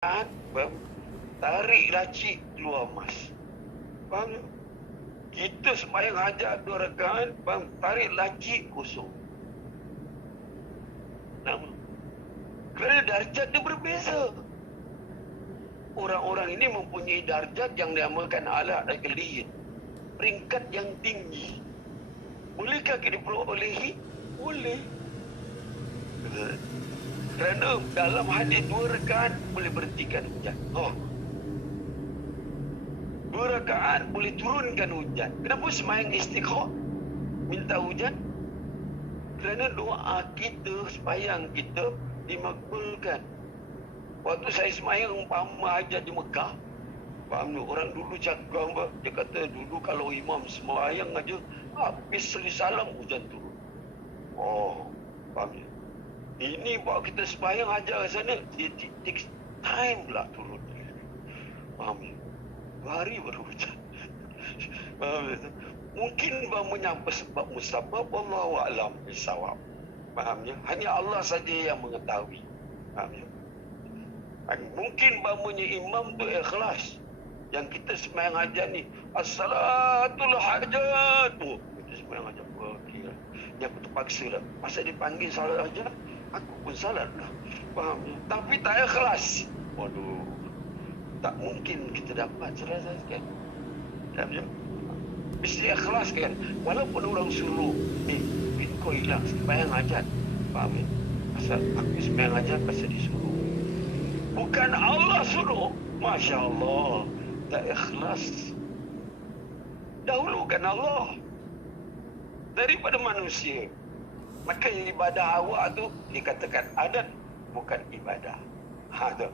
Faham? Tarik laci keluar emas. Faham? Kita sembahyang hajat 2 rakaat, faham? Tarik laci kosong. Nama. Kerana darjat dia berbeza. Orang-orang ini mempunyai darjat yang dinamakan ala al-qaliyin, peringkat yang tinggi. Bolehkah kita perolehi? Boleh. Kerana dalam hadis 2 rakaat boleh berhentikan hujan. 2 rakaat boleh turunkan hujan. Kenapa sembahyang istighfar minta hujan? Kerana doa kita, sembahyang kita dimakbulkan. Waktu saya sembahyang umpama hajat di Mekah, faham tu? Orang dulu cakap, dia kata dulu kalau imam sembahyang aja habis seli salam hujan turun. Faham tu? Ini bawa kita sembahyang hajat ke sana, it takes time pula turun. Faham tu? 2 hari baru hujan. Faham tu? Mungkin bangunnya sebab musabab, wallahu a'lam bisawab. Faham ya? Hanya Allah saja yang mengetahui. Faham ya? Mungkin bangunnya imam tu ikhlas. Yang kita sembahyang hajat ni, as-salatul hajat. Kita sembahyang hajat. Kira. Dia terpaksa lah. Masa dia panggil salat hajat, aku pun salat lah. Faham ya? Tapi tak ikhlas. Waduh. Tak mungkin kita dapat selesai kan. Faham ya? Mesti ikhlas kan. Walaupun orang suruh, kau hilang sembahyang hajat. Faham ya? Pasal aku sembahyang hajat pasal disuruh. Bukan Allah suruh. Masya Allah. Tak ikhlas. Dahulukan Allah daripada manusia. Maka ibadah awak tu dikatakan adat, bukan ibadah. Tu.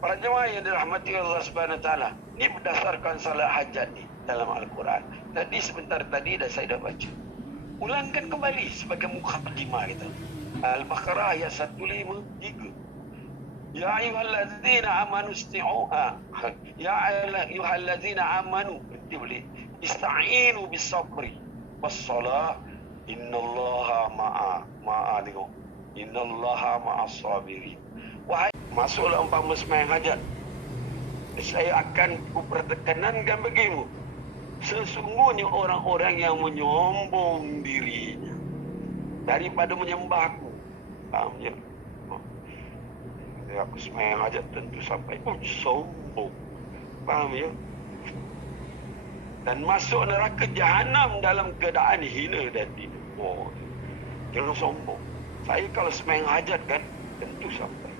Para jemaah yang dirahmati Allah Subhanahu Wa Taala, ni berdasarkan salat hajat ni dalam Al-Quran. Tadi sebentar tadi saya dah baca. Ulangkan kembali sebagai mukhaddimah kita. Al-Baqarah ayat 153. Ya ayyuhallazina amanu isti'uha. Ya ayyuhallazina amanu. Ista'inu bis-sabri was-salah. Innallaha ma'a tengok. Innallaha ma'as sabirin. Wahai, masuklah umpama sembahyang hajat. Saya akan kupertekanankan bagimu. Sesungguhnya orang-orang yang menyombong dirinya daripada menyembah aku. Faham ya? Aku sembahyang hajat tentu sampai sombong. Faham ya? Dan masuk neraka jahanam dalam keadaan hina dan dina. Jangan sombong. Saya kalau sembahyang hajat kan tentu sampai.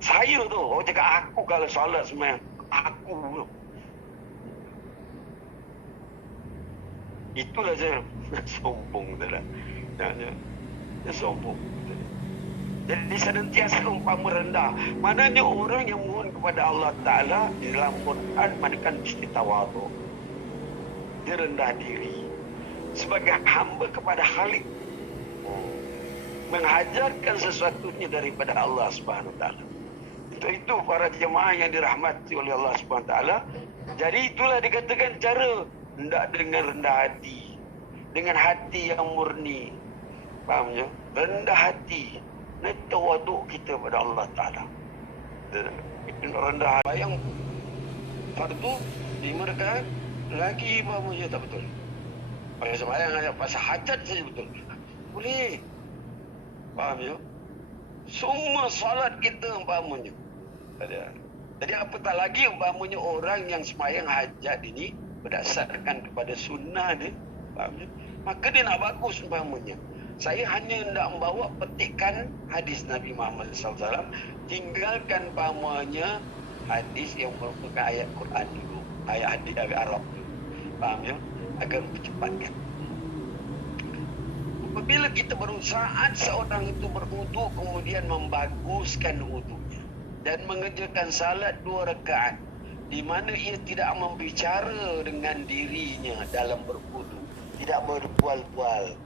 Saya tu, orang cakap aku kalau solat sembahyang, aku tu. Itulah saya sombong tu lah. Dia sombong. Jadi senantiasa umpama rendah. Maknanya orang yang mohon kepada Allah Ta'ala di dalam Quran manakan mesti tawadhu. Dia rendah diri sebagai hamba kepada Khalik. Menghajarkan sesuatunya daripada Allah Subhanahu Wa Ta'ala. Itu para jemaah yang dirahmati oleh Allah Subhanahu Wa Ta'ala. Jadi itulah dikatakan cara hendak dengan rendah hati, dengan hati yang murni. Faham ya? Rendah hati. Ini tawaduk kita pada Allah Ta'ala. Rendah hati. Yang fardu 5 rakaat lagi umpamanya tak betul. Pasal sembahyang hanya pasal hajat saja betul. Boleh. Faham ya? Semua solat kita umpamanya. Jadi apatah lagi umpamanya orang yang sembahyang hajat ini berdasarkan kepada sunnah dia. Faham ya? Maka dia nak bagus umpamanya. Saya hanya hendak membawa petikan hadis Nabi Muhammad SAW. Tinggalkan pahamanya hadis yang merupakan ayat Quran dulu. Ayat hadis dari Arab dulu. Faham ya? Agar mempercepatkan. Apabila kita berusaha seorang itu berwudu kemudian membaguskan wudunya dan mengerjakan salat 2 rakaat di mana ia tidak membicara dengan dirinya dalam berwudu, tidak berbual-bual.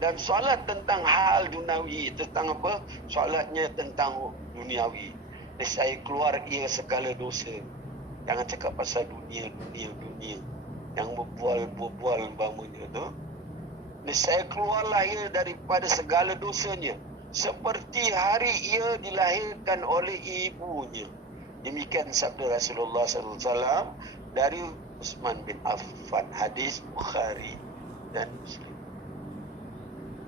Dan solat tentang hal duniawi, tentang apa? Solatnya tentang duniawi. Saya keluar ia segala dosa. Jangan cakap pasal dunia. Yang berbual-bual umpamanya tu. Saya keluarlah ia daripada segala dosanya. seperti hari ia dilahirkan oleh ibunya. Demikian sabda Rasulullah SAW dari Utsman bin Affan, hadis Bukhari dan Muslim.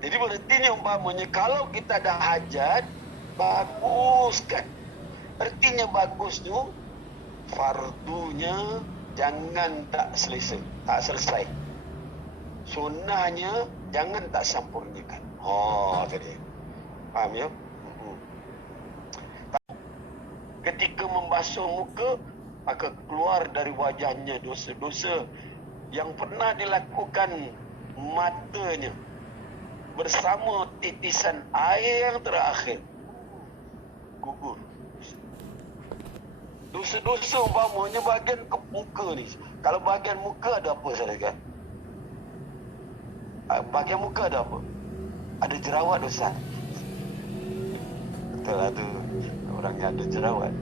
Jadi berarti umpamanya kalau kita ada hajat, baguskan. Artinya bagus tu fardunya jangan tak selesai. Sunnahnya jangan tak sempurnakan. Oh, tadi. Faham ya? Ketika membasuh muka, maka keluar dari wajahnya dosa-dosa yang pernah dilakukan matanya bersama titisan air yang terakhir. Gugur. Dosa-dosa umpamanya bahagian ke muka ni. Kalau bahagian muka ada apa saudara? Bahagian muka ada apa? Ada jerawat dosa. Betul lah tu. Orang yang ada jerawat.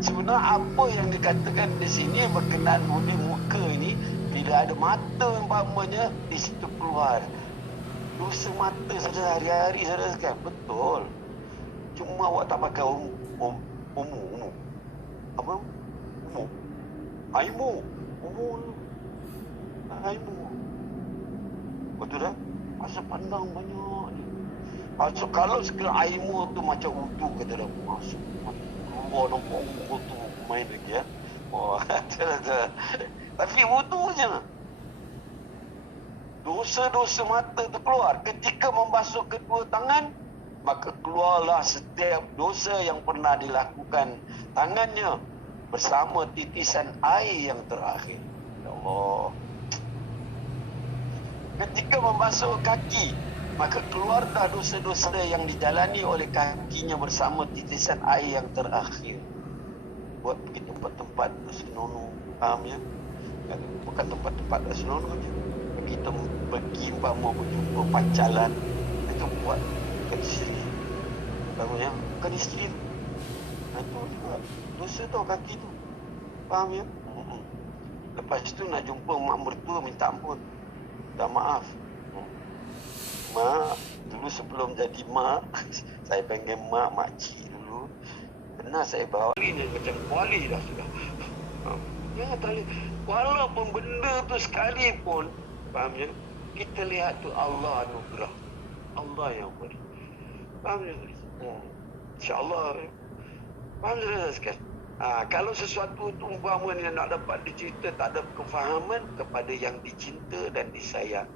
Sebenarnya apa yang dikatakan di sini berkenaan di muka ini, tidak ada mata umpamanya di situ keluar. Dosa mata saudara hari-hari saudara sekalian. Betul. Cuma awak tak pakai umum. Apa? Umum. Aimu. Umum. Aimu. Betul tak? Masa pandang banyak ni. So, kalau sekiranya aimu tu macam wudu kata dah masuk. Keluar nampak muka tu main lagi ya. Wah, tapi wudu je. Dosa-dosa mata tu keluar. Ketika membasuh kedua tangan, maka keluarlah setiap dosa yang pernah dilakukan tangannya bersama titisan air yang terakhir. Ya Allah. Ketika membasuh kaki, maka keluarlah dosa-dosa yang dijalani oleh kakinya bersama titisan air yang terakhir. Buat pergi tempat-tempat senonoh. Faham ya? Bukan tempat-tempat senonoh je. Pergi umpama berjumpa pacaran. Itu buat kat sini. Faham ya? Bukan isteri tu. Itu juga dosa tau kaki tu. Faham ya? Lepas tu nak jumpa mak mertua minta ampun. Dah maaf. Mak, dulu sebelum jadi mak, saya pengen makcik dulu. Pernah saya bawa ni macam kuali dah sudah. Ya, tali. Walaupun benda tu sekalipun, faham ya? Kita lihat tu Allah anugerah. Allah yang beri. Faham ya? InsyaAllah. Faham ya sekali? Kalau sesuatu tu umpamanya nak dapat dicerita, tak ada kefahaman kepada yang dicinta dan disayang.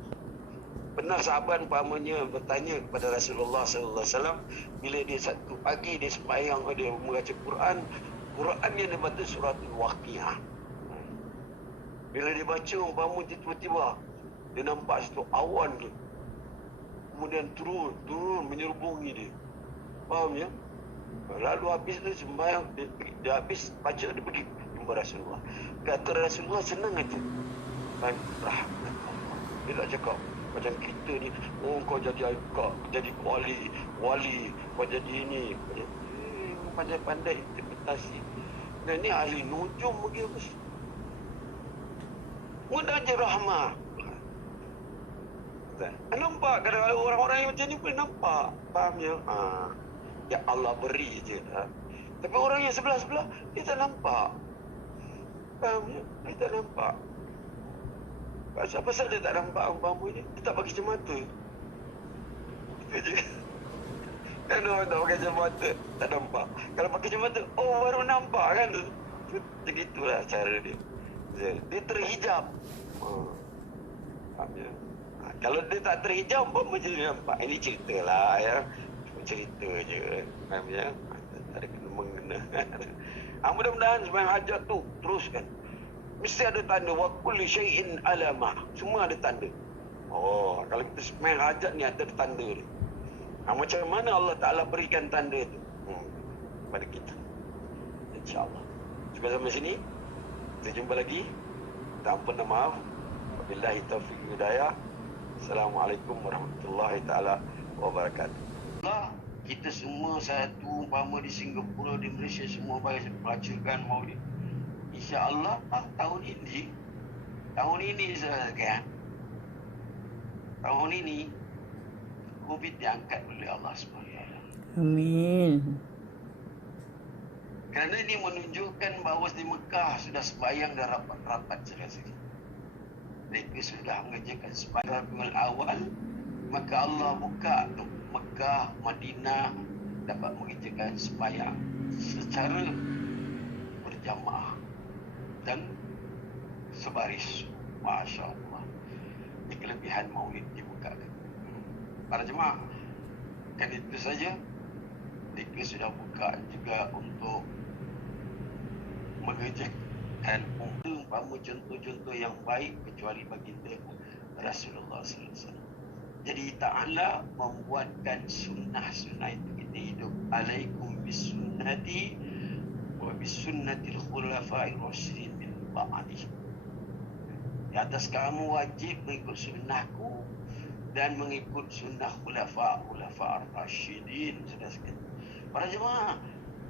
Pernah sahabat umpamanya bertanya kepada Rasulullah sallallahu alaihi wasallam bila dia satu pagi dia sembahyang, dia membaca Quran yang dia baca surah Al-Waqiah. Bila dia baca umpamanya tiba-tiba dia nampak satu awan tu. Kemudian turun menyerubungi dia. Faham ya? Lalu habis dia sembahyang, dia habis baca, dia pergi jumpa Rasulullah. Kata Rasulullah senang aja. Rahmat Allah. Dia tak cakap macam kita ni, oh kau jadi wali, kau jadi ini. Pandai-pandai interpretasi. Dan ni ahli nujum bagi apa? Mudah je rahmah. Nampak kadang-kadang orang-orang yang macam ni pun nampak. Faham ya? Ya Allah beri je. Tapi orang yang sebelah-sebelah, dia tak nampak. Faham ya? Dia tak nampak. Pasal dia tak nampak umpama ni, dia tak pakai kacamata. Itu je. Kan orang tak pakai kacamata, tak nampak. Kalau pakai kacamata, oh baru nampak kan. Macam itulah cara dia. Dia terhijab. Faham ya? Kalau dia tak terhijab, umpama je dia nampak. Ini cerita lah ya. Cerita je. Faham ya? Tak ada kena-mengena. Mudah-mudahan sembahyang hajat tu teruskan. Mesti ada tanda wa kulli syai'in alamah. Semua ada tanda. Oh, kalau kita sembahyang hajat ni ada tanda dia. Macam mana Allah Ta'ala berikan tanda tu pada kita, InsyaAllah. Sampai sampai sini. Kita jumpa lagi. Tak ampun dan maaf. Wabillahi taufiq hidayah. Assalamualaikum warahmatullahi ta'ala wabarakatuh. Kita semua satu umpama di Singapura, di Malaysia, semua pelacakan maulid. InsyaAllah tahun ini saya kan, tahun ini COVID diangkat oleh Allah SWT. Amin. Kerana ini menunjukkan bahawa di Mekah sudah sembahyang dan rapat-rapat sekali. Mereka sudah mengerjakan sembahyang Rabiul Awal, maka Allah buka untuk Mekah, Madinah dapat mengerjakan sembahyang secara berjamaah dan sebaris. Masya Allah. Ini kelebihan maulid dibukakan. Para jemaah, kan itu saja. Mereka sudah buka juga untuk mengerjakan umpama contoh-contoh yang baik kecuali baginda Rasulullah SAW. Jadi Ta'ala membuatkan sunnah-sunnah itu kita hidup. Alaikum bisunnati wa bisunnatil khulafa'ir rasyidin min ba'di. Di atas kamu wajib mengikut sunnahku dan mengikut sunnah khulafa' ar-rasyidin. Para jemaah,